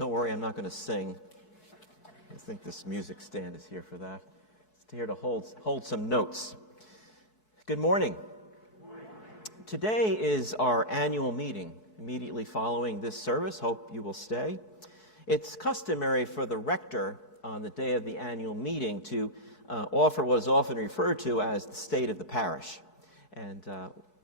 Don't worry, I'm not going to sing. I think this music stand is here for that. It's here to hold some notes. Good morning. Today is our annual meeting, immediately following this service. Hope you will stay. It's customary for the rector on the day of the annual meeting to offer what is often referred to as the state of the parish. And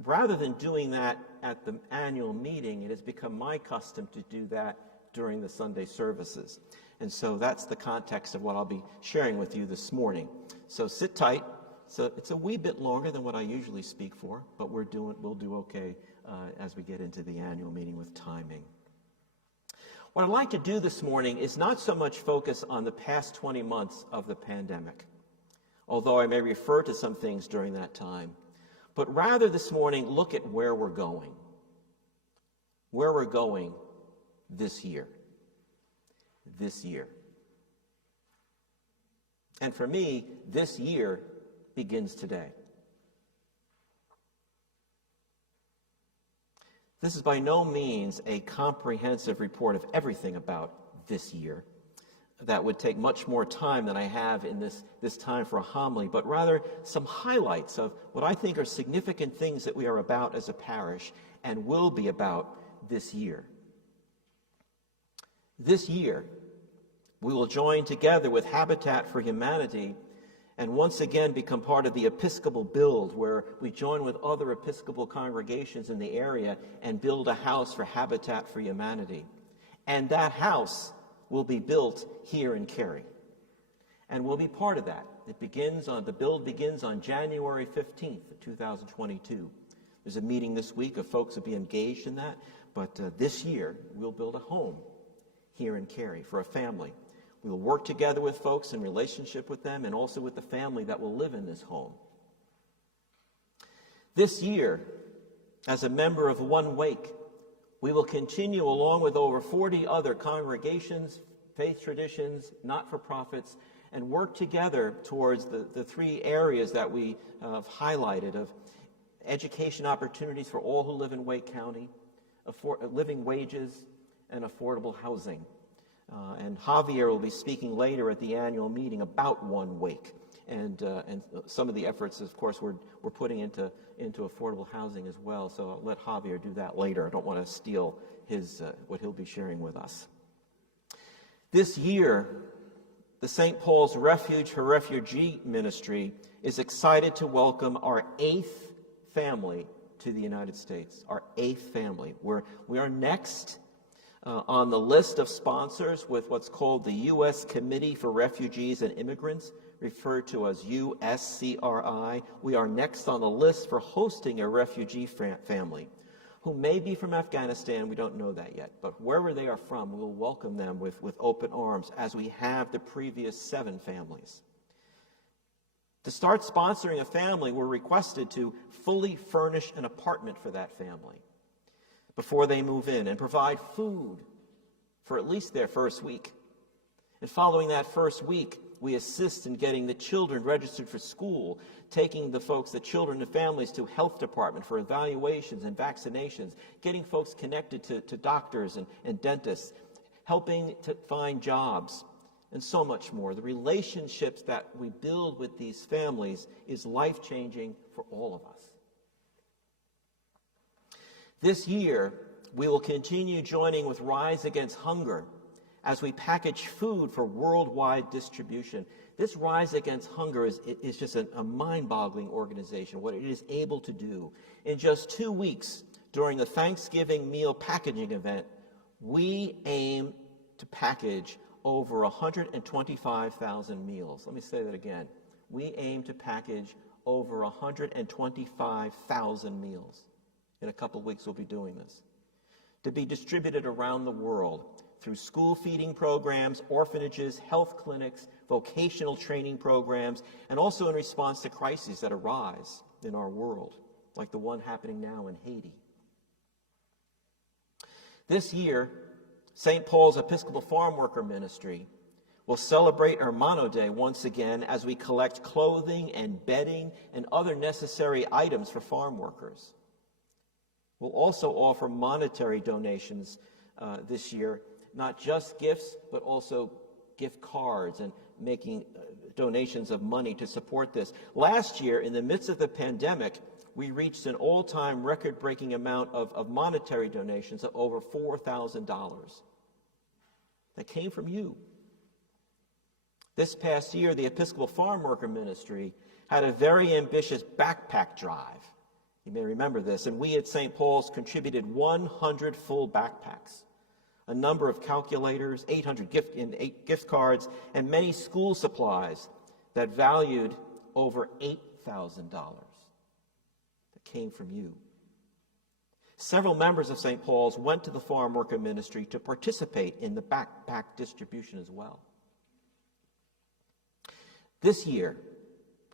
rather than doing that at the annual meeting, it has become my custom to do that during the Sunday services. And so that's the context of what I'll be sharing with you this morning. So sit tight. So it's a wee bit longer than what I usually speak for, but we'll do okay as we get into the annual meeting with timing. What I'd like to do this morning is not so much focus on the past 20 months of the pandemic, although I may refer to some things during that time, but rather this morning look at where we're going. Where we're going this year. This year. And for me, this year begins today. This is by no means a comprehensive report of everything about this year. That would take much more time than I have in this time for a homily, but rather some highlights of what I think are significant things that we are about as a parish and will be about this year. This year, we will join together with Habitat for Humanity and once again become part of the Episcopal Build, where we join with other Episcopal congregations in the area and build a house for Habitat for Humanity. And that house will be built here in Cary. And we'll be part of that. The build begins on January 15th of 2022. There's a meeting this week of folks who will be engaged in that, but this year we'll build a home here in Cary for a family. We will work together with folks in relationship with them and also with the family that will live in this home. This year, as a member of One Wake, we will continue along with over 40 other congregations, faith traditions, not-for-profits, and work together towards the three areas that we have highlighted of education opportunities for all who live in Wake County, living wages, and affordable housing. And Javier will be speaking later at the annual meeting about One Wake and some of the efforts, of course, we're putting into affordable housing as well. So I'll let Javier do that later. I don't want to steal what he'll be sharing with us. This year, the St. Paul's Refuge for Refugee Ministry is excited to welcome our 8th family to the United States. Our 8th family. We are next on the list of sponsors with what's called the U.S. Committee for Refugees and Immigrants, referred to as USCRI. We are next on the list for hosting a refugee family who may be from Afghanistan. We don't know that yet, but wherever they are from, we will welcome them with open arms, as we have the previous 7 families. To start sponsoring a family, we're requested to fully furnish an apartment for that family before they move in and provide food for at least their first week. And following that first week, we assist in getting the children registered for school, taking the children and families to health department for evaluations and vaccinations, getting folks connected to doctors and dentists, helping to find jobs, and so much more. The relationships that we build with these families is life-changing for all of us. This year, we will continue joining with Rise Against Hunger as we package food for worldwide distribution. This Rise Against Hunger is just a mind-boggling organization, what it is able to do. In just 2 weeks, during the Thanksgiving meal packaging event, we aim to package over 125,000 meals. Let me say that again. We aim to package over 125,000 meals. In a couple of weeks, we'll be doing this, to be distributed around the world through school feeding programs, orphanages, health clinics, vocational training programs, and also in response to crises that arise in our world, like the one happening now in Haiti. This year, St. Paul's Episcopal Farm Worker Ministry will celebrate Hermano Day once again as we collect clothing and bedding and other necessary items for farm workers. We'll also offer monetary donations this year not just gifts, but also gift cards and making donations of money to support this. Last year, in the midst of the pandemic, we reached an all-time record-breaking amount of monetary donations of over $4,000. That came from you. This past year, the Episcopal Farm Worker Ministry had a very ambitious backpack drive. You may remember this. And we at St. Paul's contributed 100 full backpacks, a number of calculators, 800 gift cards, and many school supplies that valued over $8,000. That came from you. Several members of St. Paul's went to the Farm Worker Ministry to participate in the backpack distribution as well. This year,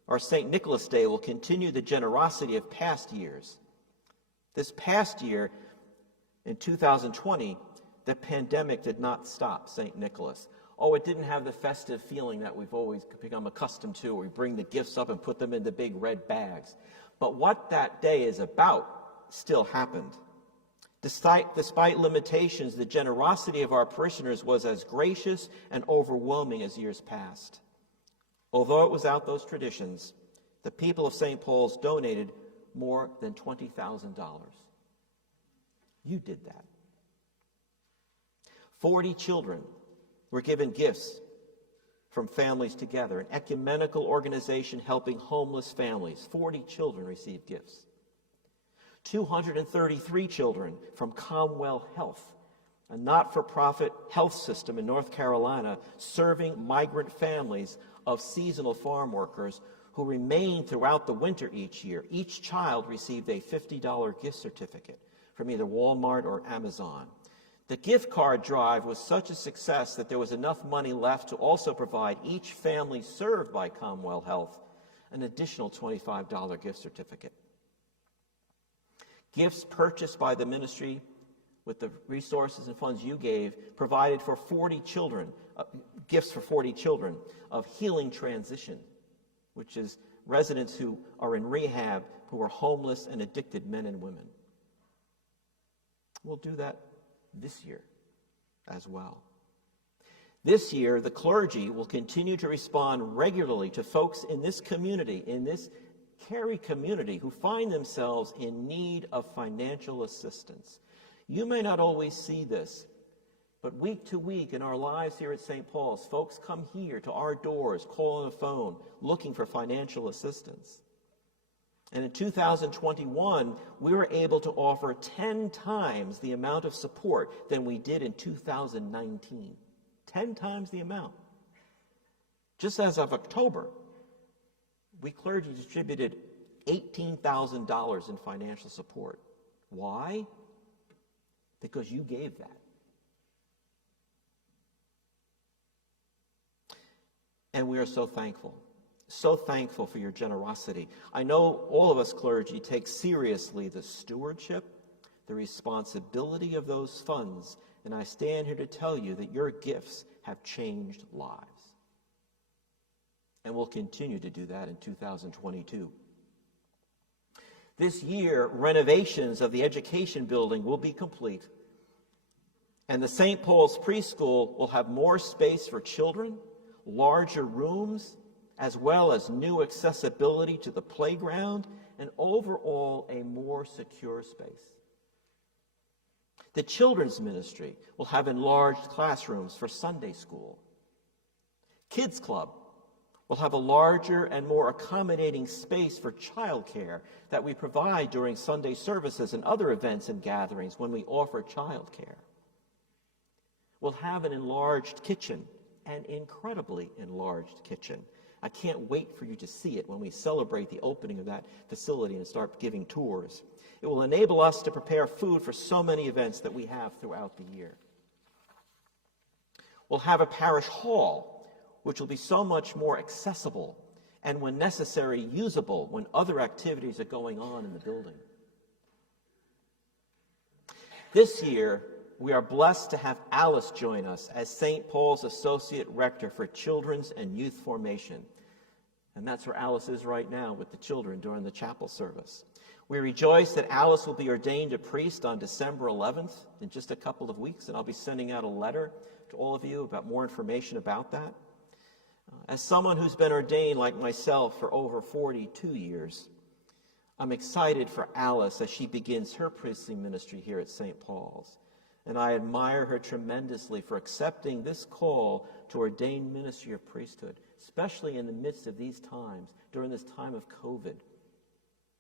our St. Nicholas Day will continue the generosity of past years. This past year, in 2020, the pandemic did not stop St. Nicholas. Oh, it didn't have the festive feeling that we've always become accustomed to, where we bring the gifts up and put them in the big red bags. But what that day is about still happened. Despite limitations, the generosity of our parishioners was as gracious and overwhelming as years past. Although it was out those traditions, the people of St. Paul's donated more than $20,000. You did that. 40 children were given gifts from Families Together, an ecumenical organization helping homeless families. 40 children received gifts. 233 children from Comwell Health, a not-for-profit health system in North Carolina serving migrant families of seasonal farm workers who remain throughout the winter each year. Each child received a $50 gift certificate from either Walmart or Amazon. The gift card drive was such a success that there was enough money left to also provide each family served by Comwell Health an additional $25 gift certificate. Gifts purchased by the ministry with the resources and funds you gave provided for 40 children, gifts for 40 children of Healing Transition, which is residents who are in rehab who are homeless and addicted men and women. We'll do that this year as well. This year, the clergy will continue to respond regularly to folks in this community, in this Cary community, who find themselves in need of financial assistance. You may not always see this, but week to week in our lives here at St. Paul's, folks come here to our doors, call on the phone, looking for financial assistance. And in 2021, we were able to offer 10 times the amount of support than we did in 2019. 10 times the amount. Just as of October, we clergy distributed $18,000 in financial support. Why? Because you gave that. And we are so thankful for your generosity. I know all of us clergy take seriously the stewardship, the responsibility of those funds, and I stand here to tell you that your gifts have changed lives. And will continue to do that in 2022. This year, renovations of the education building will be complete, and the St. Paul's preschool will have more space for children, larger rooms, as well as new accessibility to the playground, and overall a more secure space. The children's ministry will have enlarged classrooms for Sunday school. Kids Club will have a larger and more accommodating space for childcare that we provide during Sunday services and other events and gatherings when we offer childcare. We'll have an enlarged kitchen, an incredibly enlarged kitchen. I can't wait for you to see it when we celebrate the opening of that facility and start giving tours. It will enable us to prepare food for so many events that we have throughout the year. We'll have a parish hall, which will be so much more accessible and, when necessary, usable when other activities are going on in the building. This year, we are blessed to have Alice join us as St. Paul's Associate Rector for Children's and Youth Formation. And that's where Alice is right now with the children during the chapel service. We rejoice that Alice will be ordained a priest on December 11th in just a couple of weeks, and I'll be sending out a letter to all of you about more information about that. As someone who's been ordained like myself for over 42 years, I'm excited for Alice as she begins her priestly ministry here at St. Paul's. And I admire her tremendously for accepting this call to ordain ministry of priesthood, especially in the midst of these times, during this time of COVID,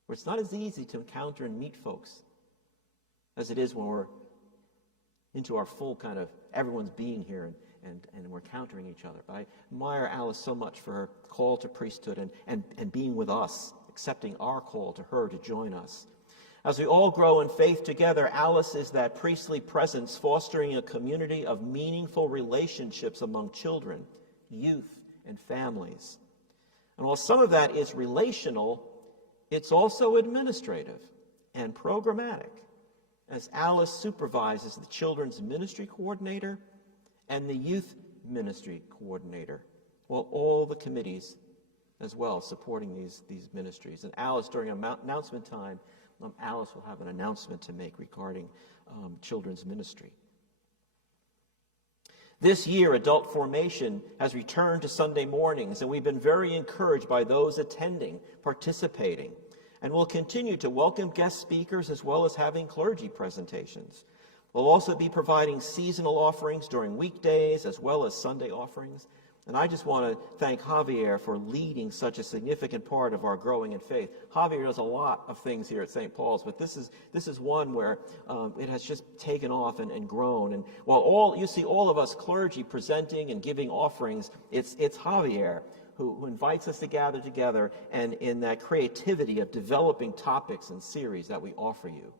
where it's not as easy to encounter and meet folks as it is when we're into our full kind of everyone's being here and we're encountering each other. But I admire Alice so much for her call to priesthood and being with us, accepting our call to her to join us. As we all grow in faith together, Alice is that priestly presence fostering a community of meaningful relationships among children, youth, and families. And while some of that is relational, it's also administrative and programmatic, as Alice supervises the children's ministry coordinator and the youth ministry coordinator, while all the committees as well supporting these ministries. And Alice, during announcement time, Alice will have an announcement to make regarding children's ministry. This year, adult formation has returned to Sunday mornings, and we've been very encouraged by those attending, participating, and we'll continue to welcome guest speakers as well as having clergy presentations. We'll also be providing seasonal offerings during weekdays as well as Sunday offerings. And I just want to thank Javier for leading such a significant part of our growing in faith. Javier does a lot of things here at St. Paul's, but this is one where it has just taken off and grown. And while you see all of us clergy presenting and giving offerings, it's Javier who invites us to gather together and in that creativity of developing topics and series that we offer you.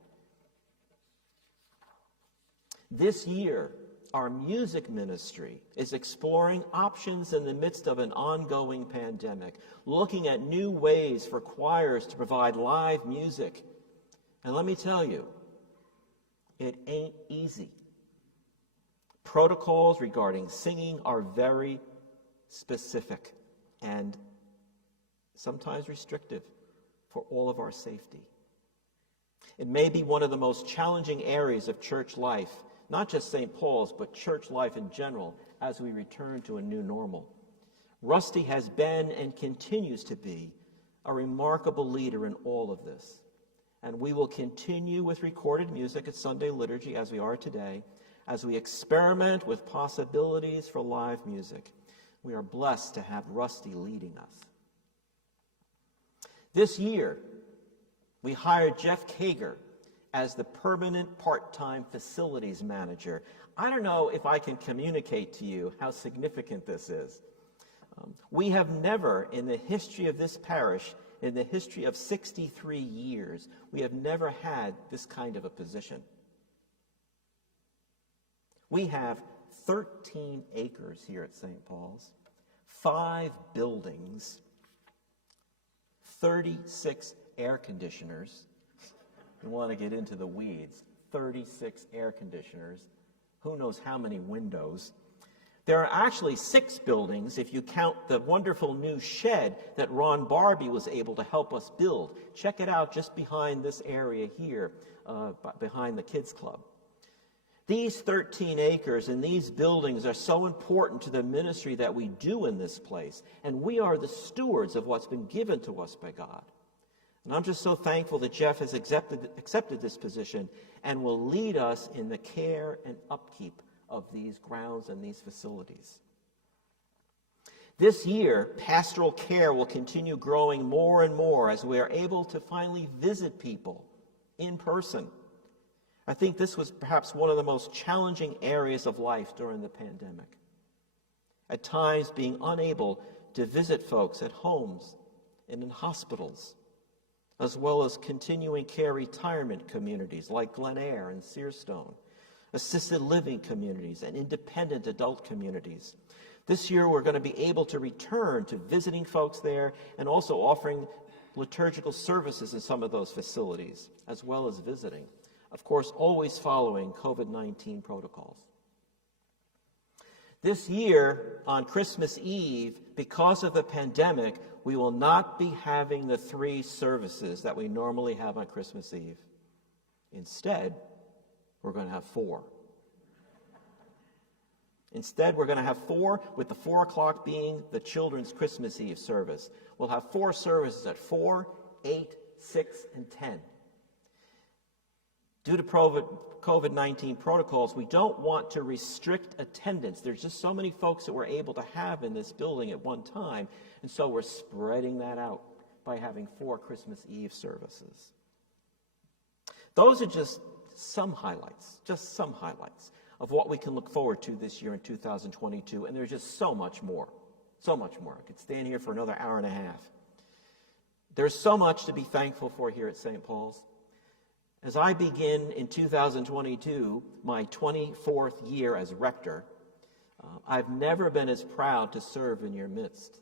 This year, our music ministry is exploring options in the midst of an ongoing pandemic, looking at new ways for choirs to provide live music. And let me tell you, it ain't easy. Protocols regarding singing are very specific and sometimes restrictive for all of our safety. It may be one of the most challenging areas of church life, not just St. Paul's, but church life in general, as we return to a new normal. Rusty has been and continues to be a remarkable leader in all of this. And we will continue with recorded music at Sunday liturgy as we are today, as we experiment with possibilities for live music. We are blessed to have Rusty leading us. This year, we hired Jeff Kager as the permanent part-time facilities manager. I don't know if I can communicate to you how significant this is. We have never, in the history of this parish, in the history of 63 years, we have never had this kind of a position. We have 13 acres here at St. Paul's, 5 buildings, 36 air conditioners. You want to get into the weeds, 36 air conditioners, who knows how many windows. There are actually 6 buildings if you count the wonderful new shed that Ron Barbie was able to help us build. Check it out just behind this area here, behind the kids club. These 13 acres and these buildings are so important to the ministry that we do in this place, and we are the stewards of what's been given to us by God. And I'm just so thankful that Jeff has accepted this position and will lead us in the care and upkeep of these grounds and these facilities. This year, pastoral care will continue growing more and more as we are able to finally visit people in person. I think this was perhaps one of the most challenging areas of life during the pandemic. At times, being unable to visit folks at homes and in hospitals, as well as continuing care retirement communities like Glen Eyre and Searstone, assisted living communities, and independent adult communities. This year, we're going to be able to return to visiting folks there and also offering liturgical services in some of those facilities, as well as visiting. Of course, always following COVID-19 protocols. This year, on Christmas Eve, because of the pandemic, we will not be having the 3 services that we normally have on Christmas Eve. Instead, we're going to have 4. Instead, we're going to have 4, with the 4 o'clock being the children's Christmas Eve service. We'll have 4 services at 4, 8, 6, and 10. Due to COVID-19 protocols, we don't want to restrict attendance. There's just so many folks that we're able to have in this building at one time, and so we're spreading that out by having 4 Christmas Eve services. Those are just some highlights of what we can look forward to this year in 2022, and there's just so much more. I could stand here for another hour and a half. There's so much to be thankful for here at St. Paul's. As I begin in 2022, my 24th year as rector, I've never been as proud to serve in your midst.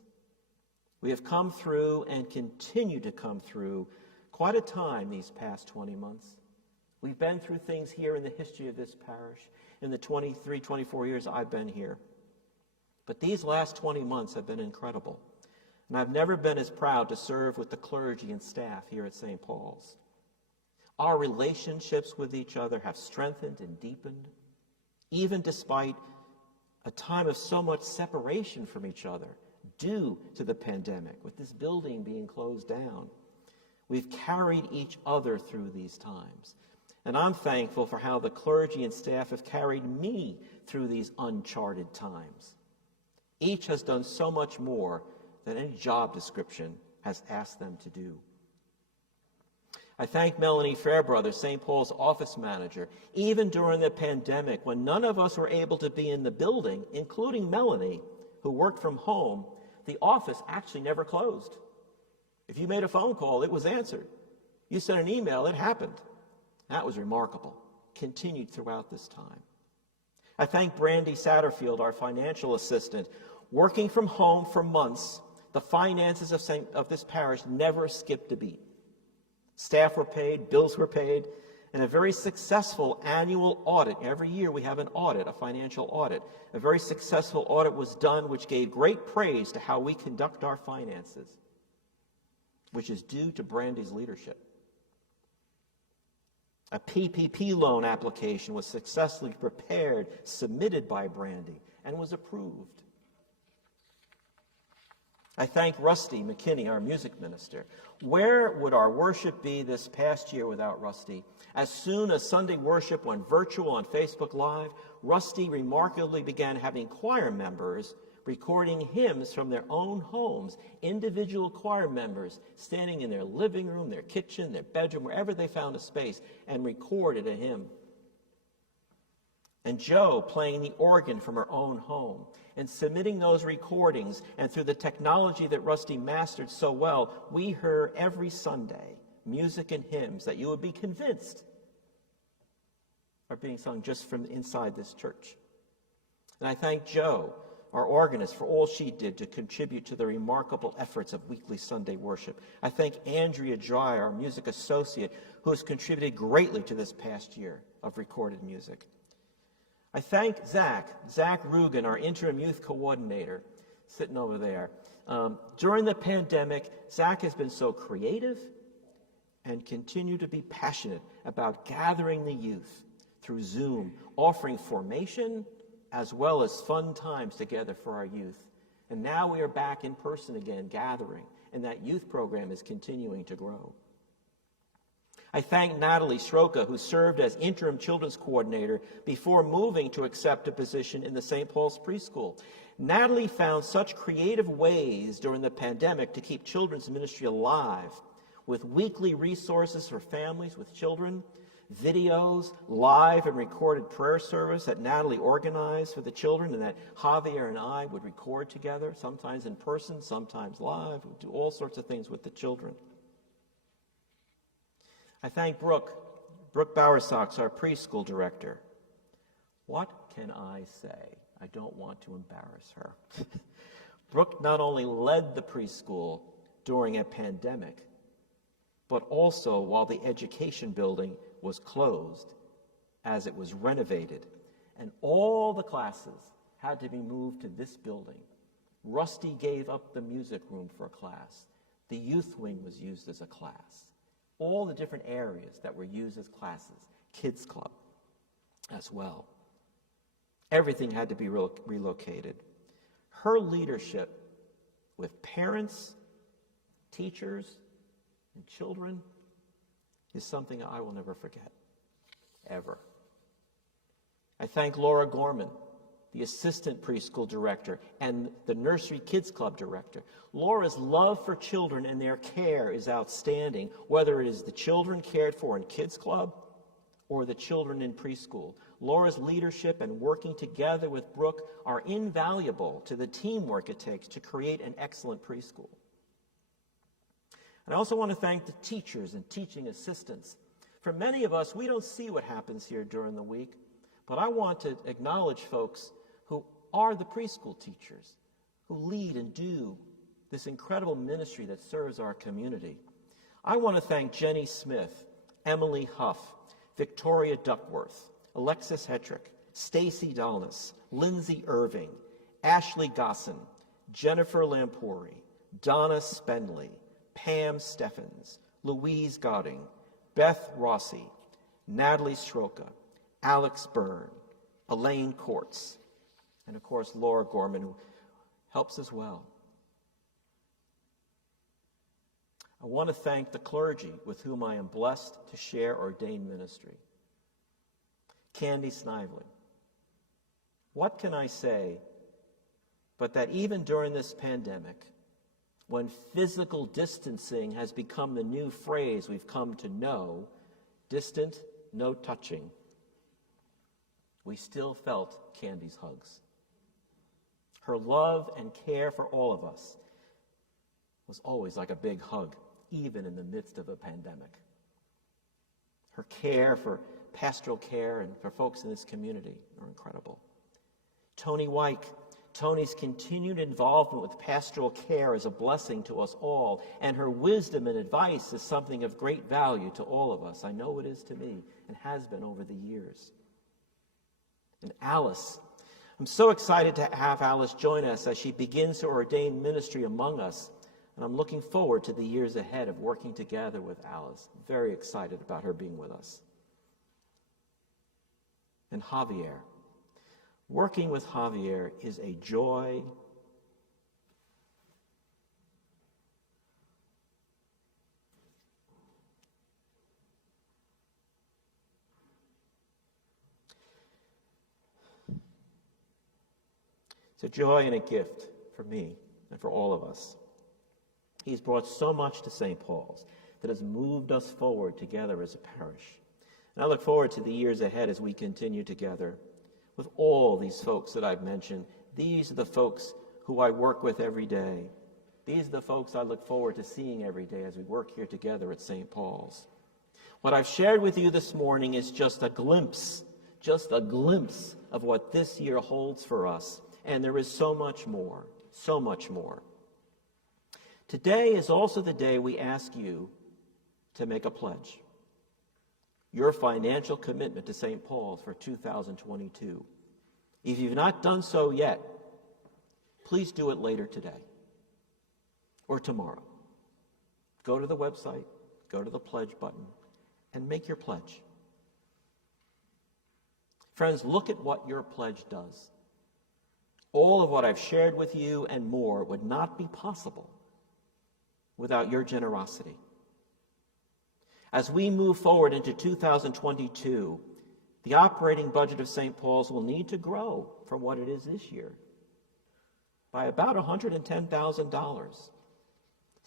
We have come through and continue to come through quite a time these past 20 months. We've been through things here in the history of this parish in the 23, 24 years I've been here. But these last 20 months have been incredible. And I've never been as proud to serve with the clergy and staff here at St. Paul's. Our relationships with each other have strengthened and deepened, even despite a time of so much separation from each other due to the pandemic, with this building being closed down. We've carried each other through these times. And I'm thankful for how the clergy and staff have carried me through these uncharted times. Each has done so much more than any job description has asked them to do. I thank Melanie Fairbrother, St. Paul's office manager. Even during the pandemic, when none of us were able to be in the building, including Melanie, who worked from home, the office actually never closed. If you made a phone call, it was answered. You sent an email, it happened. That was remarkable. Continued throughout this time. I thank Brandy Satterfield, our financial assistant. Working from home for months, the finances of this parish never skipped a beat. Staff were paid, bills were paid, and a very successful annual audit. Every year we have an audit, a financial audit. A very successful audit was done, which gave great praise to how we conduct our finances, which is due to Brandy's leadership. A PPP loan application was successfully prepared, submitted by Brandy, and was approved. I thank Rusty McKinney, our music minister. Where would our worship be this past year without Rusty? As soon as Sunday worship went virtual on Facebook Live, Rusty remarkably began having choir members recording hymns from their own homes, individual choir members standing in their living room, their kitchen, their bedroom, wherever they found a space, and recorded a hymn. And Jo playing the organ from her own home and submitting those recordings, and through the technology that Rusty mastered so well, we heard every Sunday music and hymns that you would be convinced are being sung just from inside this church. And I thank Jo, our organist, for all she did to contribute to the remarkable efforts of weekly Sunday worship. I thank Andrea Dreyer, our music associate, who has contributed greatly to this past year of recorded music. I thank Zach Rugen, our interim youth coordinator, sitting over there. During the pandemic, Zach has been so creative and continued to be passionate about gathering the youth through Zoom, offering formation as well as fun times together for our youth. And now we are back in person again, gathering, and that youth program is continuing to grow. I thank Natalie Sroka, who served as interim children's coordinator before moving to accept a position in the St. Paul's preschool. Natalie found such creative ways during the pandemic to keep children's ministry alive, with weekly resources for families with children, videos, live and recorded prayer service that Natalie organized for the children and that Javier and I would record together, sometimes in person, sometimes live. We'd do all sorts of things with the children. I thank Brooke Bowersox, our preschool director. What can I say? I don't want to embarrass her. Brooke not only led the preschool during a pandemic, but also while the education building was closed as it was renovated, and all the classes had to be moved to this building. Rusty gave up the music room for a class. The youth wing was used as a class. All the different areas that were used as classes, kids club as well. Everything had to be relocated. Her leadership with parents, teachers, and children is something I will never forget, ever. I thank Laura Gorman, the assistant preschool director, and the nursery kids club director. Laura's love for children and their care is outstanding, whether it is the children cared for in kids club or the children in preschool. Laura's leadership and working together with Brooke are invaluable to the teamwork it takes to create an excellent preschool. And I also want to thank the teachers and teaching assistants. For many of us, we don't see what happens here during the week, but I want to acknowledge folks who are the preschool teachers, who lead and do this incredible ministry that serves our community. I want to thank Jenny Smith, Emily Huff, Victoria Duckworth, Alexis Hetrick, Stacy Dalness, Lindsay Irving, Ashley Gosson, Jennifer Lampouri, Donna Spendley, Pam Steffens, Louise Godding, Beth Rossi, Natalie Stroka, Alex Byrne, Elaine Courts, and of course Laura Gorman, who helps as well. I want to thank the clergy with whom I am blessed to share ordained ministry. Candy Snively. What can I say but that even during this pandemic, when physical distancing has become the new phrase we've come to know, distant, no touching, we still felt Candy's hugs. Her love and care for all of us was always like a big hug, even in the midst of a pandemic. Her care for pastoral care and for folks in this community are incredible. Tony Wyke. Tony's continued involvement with pastoral care is a blessing to us all, and her wisdom and advice is something of great value to all of us. I know it is to me and has been over the years. And Alice. I'm so excited to have Alice join us as she begins to ordain ministry among us, and I'm looking forward to the years ahead of working together with Alice. Very excited about her being with us. And Javier. Working with Javier is a joy. It's a joy and a gift for me and for all of us. He's brought so much to St. Paul's that has moved us forward together as a parish. And I look forward to the years ahead as we continue together with all these folks that I've mentioned. These are the folks who I work with every day. These are the folks I look forward to seeing every day as we work here together at St. Paul's. What I've shared with you this morning is just a glimpse of what this year holds for us. And there is so much more, so much more. Today is also the day we ask you to make a pledge. Your financial commitment to St. Paul's for 2022. If you've not done so yet, please do it later today or tomorrow. Go to the website, go to the pledge button, and make your pledge. Friends, look at what your pledge does. All of what I've shared with you and more would not be possible without your generosity. As we move forward into 2022, the operating budget of St. Paul's will need to grow from what it is this year by about $110,000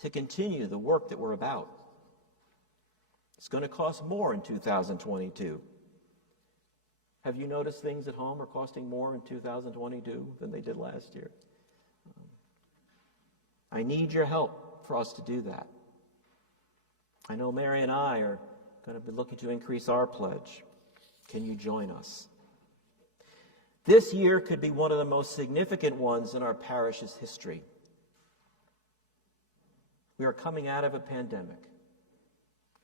to continue the work that we're about. It's going to cost more in 2022. Have you noticed things at home are costing more in 2022 than they did last year? I need your help for us to do that. I know Mary and I are going to be looking to increase our pledge. Can you join us? This year could be one of the most significant ones in our parish's history. We are coming out of a pandemic,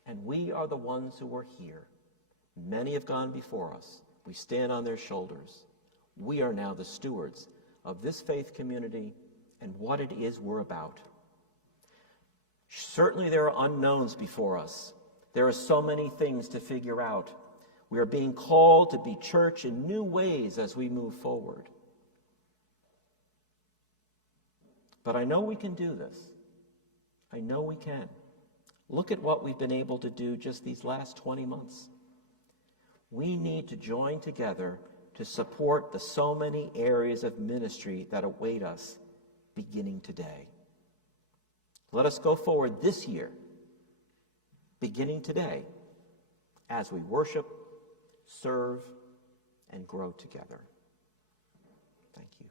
and we are the ones who are here. Many have gone before us. We stand on their shoulders. We are now the stewards of this faith community and what it is we're about. Certainly there are unknowns before us. There are so many things to figure out. We are being called to be church in new ways as we move forward. But I know we can do this. I know we can. Look at what we've been able to do just these last 20 months. We need to join together to support the so many areas of ministry that await us beginning today. Let us go forward this year, beginning today, as we worship, serve, and grow together. Thank you.